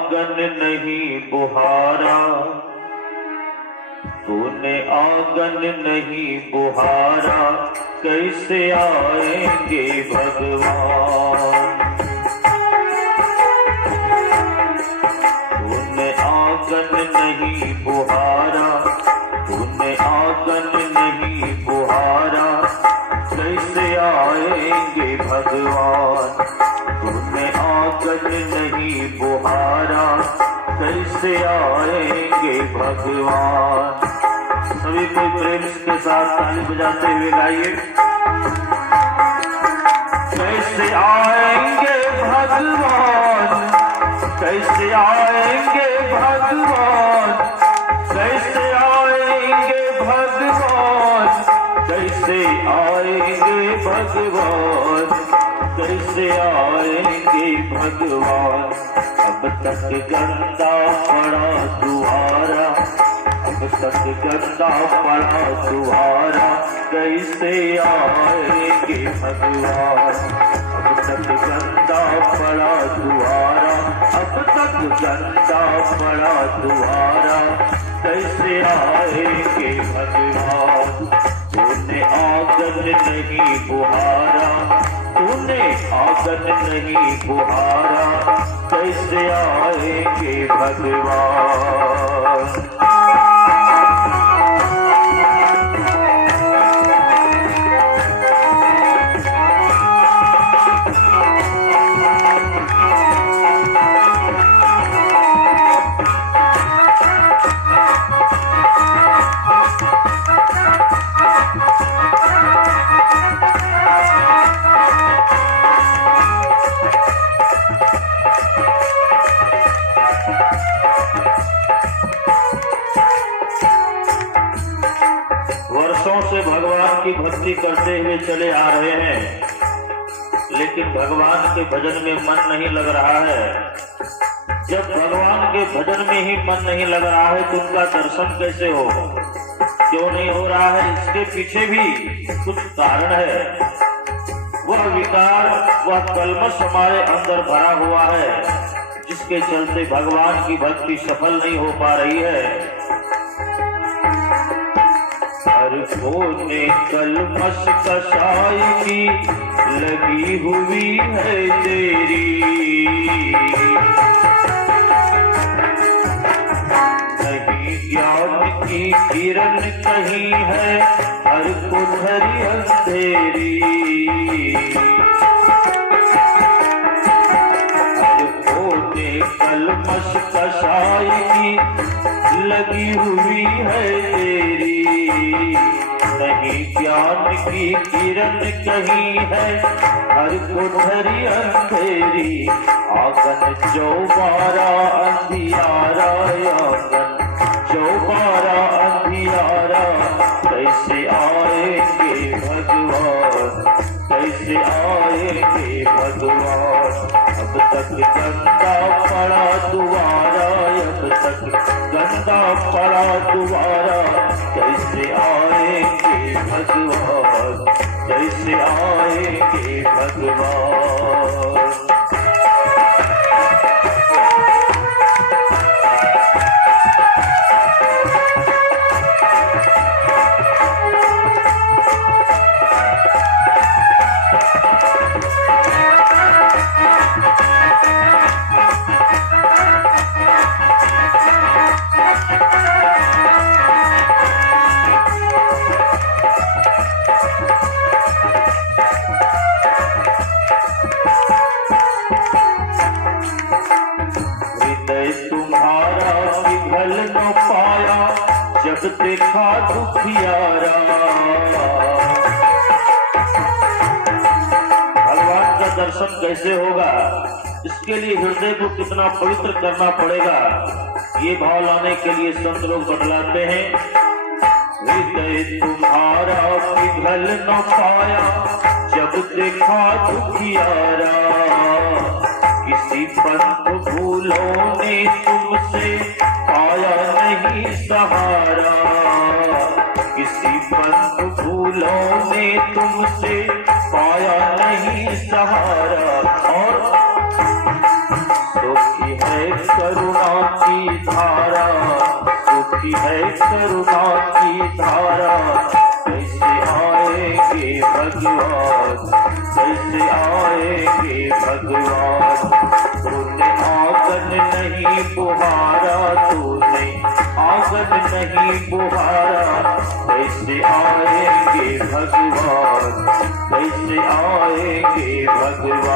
आंगन नहीं बुहारा, तूने आंगन नहीं बुहारा, कैसे आएंगे भगवान। तूने आंगन नहीं बुहारा, तूने आंगन नहीं बुहारा, कैसे आएंगे भगवान। तूने आंगन नहीं बुहारा, कैसे आएंगे भगवान। सभी कोई प्रेम के साथ ताली बजाते हुए गाइए। कैसे आएंगे भगवान, कैसे आएंगे भगवान, कैसे आएंगे भगवान, कैसे आएंगे भगवान, कैसे आएंगे भगवान। अब तक गंदा पड़ा दुआरा, अब तक गंदा पड़ा दुआरा, कैसे आएंगे भगवान। अब तक गंदा पड़ा दुआरा, अब तक गंदा पड़ा दुआरा, कैसे आएंगे भगवान। तूने आंगन नहीं बुहारा, तूने आंगन नहीं बुहारा, कैसे आएंगे भगवान। वर्षों से भगवान की भक्ति करते हुए चले आ रहे हैं, लेकिन भगवान के भजन में मन नहीं लग रहा है। जब भगवान के भजन में ही मन नहीं लग रहा है तो उनका दर्शन कैसे हो? क्यों नहीं हो रहा है? इसके पीछे भी कुछ कारण है। वह विकार, वह कल्मश हमारे अंदर भरा हुआ है, जिसके चलते भगवान की भक्ति सफल नहीं हो पा रही है। हर कोने कल्मश कसाई की लगी हुई है तेरी, नहीं ज्ञान की किरण कहीं है, हर कोठरी अंधेरी। हर कोने कल्मश कसाई की लगी हुई है तेरी, नहीं ज्ञान की किरण कहीं है, हर कोठरी अंधेरी। आंगन चौबारा अंधियारा, आंगन चौबारा अंधियारा, कैसे आएंगे भगवान, कैसे आएंगे भगवान। अब तक गंदा पड़ा दुआरा, अब तक गंदा पड़ा दुआरा, कैसे आएंगे भगवान, कैसे आएंगे भगवान। तुम्हारा पिघल न पाया जब देखा दुखियारा। भगवान का दर्शन कैसे होगा? इसके लिए हृदय को कितना पवित्र करना पड़ेगा, ये भाव लाने के लिए संत लोग बतलाते हैं। हृदय तुम्हारा पिघल न पाया जब देखा दुखियारा, किसी पंथ भूलों ने तुमसे पाया नहीं सहारा, किसी पंथ भूलों ने तुमसे पाया नहीं सहारा। और दुखी है कर बहती है करुणा की धारा, कैसे आएंगे भगवान, कैसे आएंगे भगवान। तूने आंगन नहीं बुहारा, तूने आंगन नहीं बुहारा, कैसे आएंगे भगवान, कैसे आएंगे भगवान।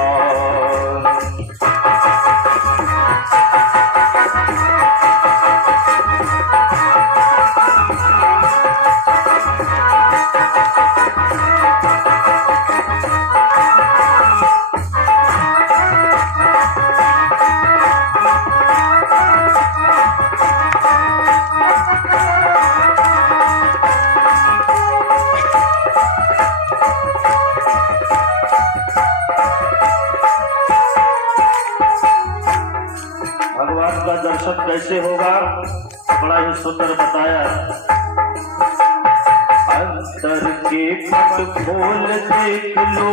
भगवान का दर्शन कैसे होगा, बड़ा ही सुंदर बताया। अंतर के पट खोल देख लो,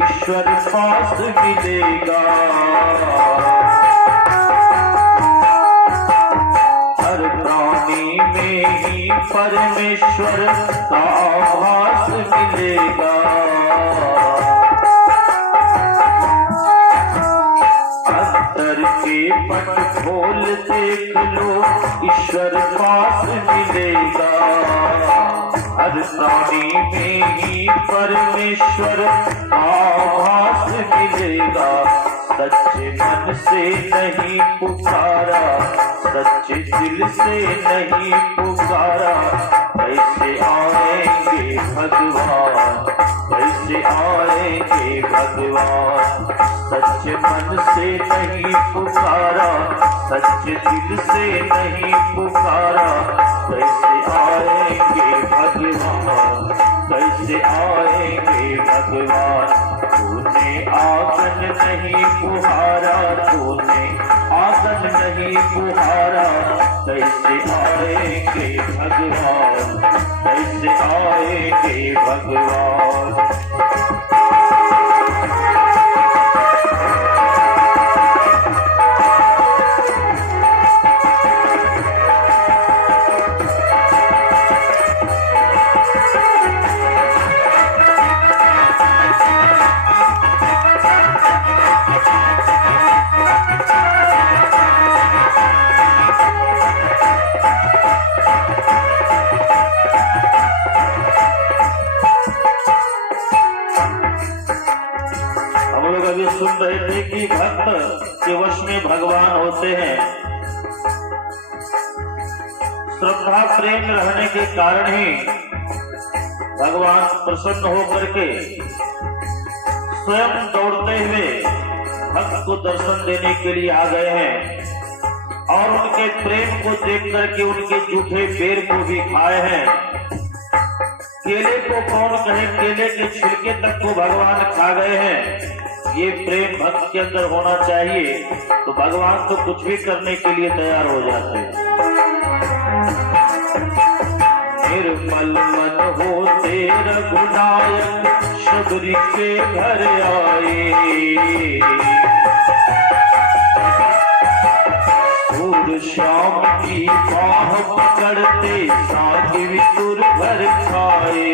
ईश्वर पास मिलेगा। हर प्राणी में ही परमेश्वर का आभास मिलेगा। के पट खोल देख लो, ईश्वर पास मिलेगा। हर प्राणी में ही परमेश्वर आभास मिलेगा। सच्चे मन से नहीं पुकारा, सच्चे दिल से नहीं पुकारा, कैसे आएंगे भगवान, कैसे आएंगे भगवान। सच्चे मन से नहीं पुकारा, सच्चे दिल से नहीं पुकारा, कैसे आएंगे भगवान, कैसे आएंगे भगवान। तूने आंगन नहीं बुहारा, तूने आंगन नहीं बुहारा, कैसे आएंगे भगवान, कैसे आएंगे भगवान। अभी सुन रहे थे कि भक्त के वश में भगवान होते हैं। श्रद्धा प्रेम रहने के कारण ही भगवान प्रसन्न होकर के स्वयं दौड़ते हुए भक्त को दर्शन देने के लिए आ गए हैं और उनके प्रेम को देख करके उनके जूठे पेड़ को भी खाए हैं। केले को कौन कहे, केले के छिलके तक को भगवान खा गए हैं। ये प्रेम भक्त के अंदर होना चाहिए तो भगवान तो कुछ भी करने के लिए तैयार हो जाते हैं। निर्मल मन होते रघुनायक, शबरी के घर आए। सूर श्याम की बाह पकड़ते, सागिर तुर भर खाए।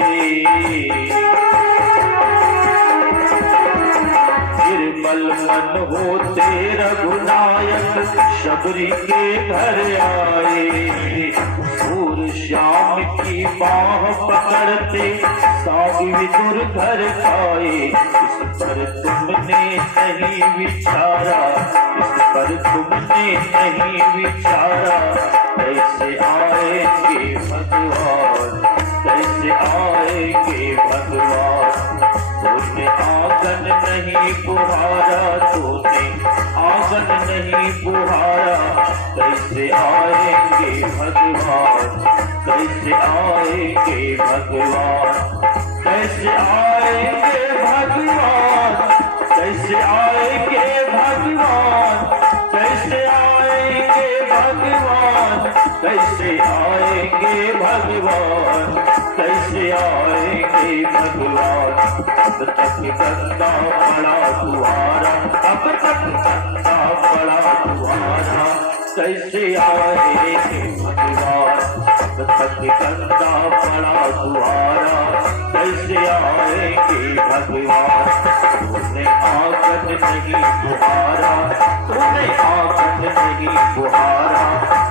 निर्मल मन होते रघुनायक, शबरी के घर आए। सूर श्याम की बाह पकड़ते, सागिर तुर घर खाए। इस पर तुमने नहीं विचारा, इस पर तुमने नहीं विचारा, कैसे आएंगे भगवान, कैसे आएंगे भगवान। तूने आंगन नहीं बुहारा, तूने आंगन नहीं बुहारा, कैसे आएंगे भगवान, कैसे आएंगे भगवान, कैसे आएंगे भगवान, कैसे आएंगे भगवान, कैसे आएंगे भगवान, कैसे आएंगे भगवान, कैसे आएंगे भगवान। अब तक करता पड़ा तुम्हारा, अब तक करता पड़ा तुम्हारा, कैसे आएंगे भगवान। कंधा पड़ा दुआरा, कैसे आएंगे भगवान। तूने आंगन नहीं बुहारा, तूने आंगन नहीं बुहारा,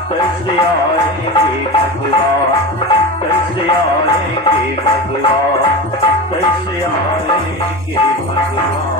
कैसे आएंगे भगवान, कैसे आएंगे भगवान, कैसे आएंगे भगवान।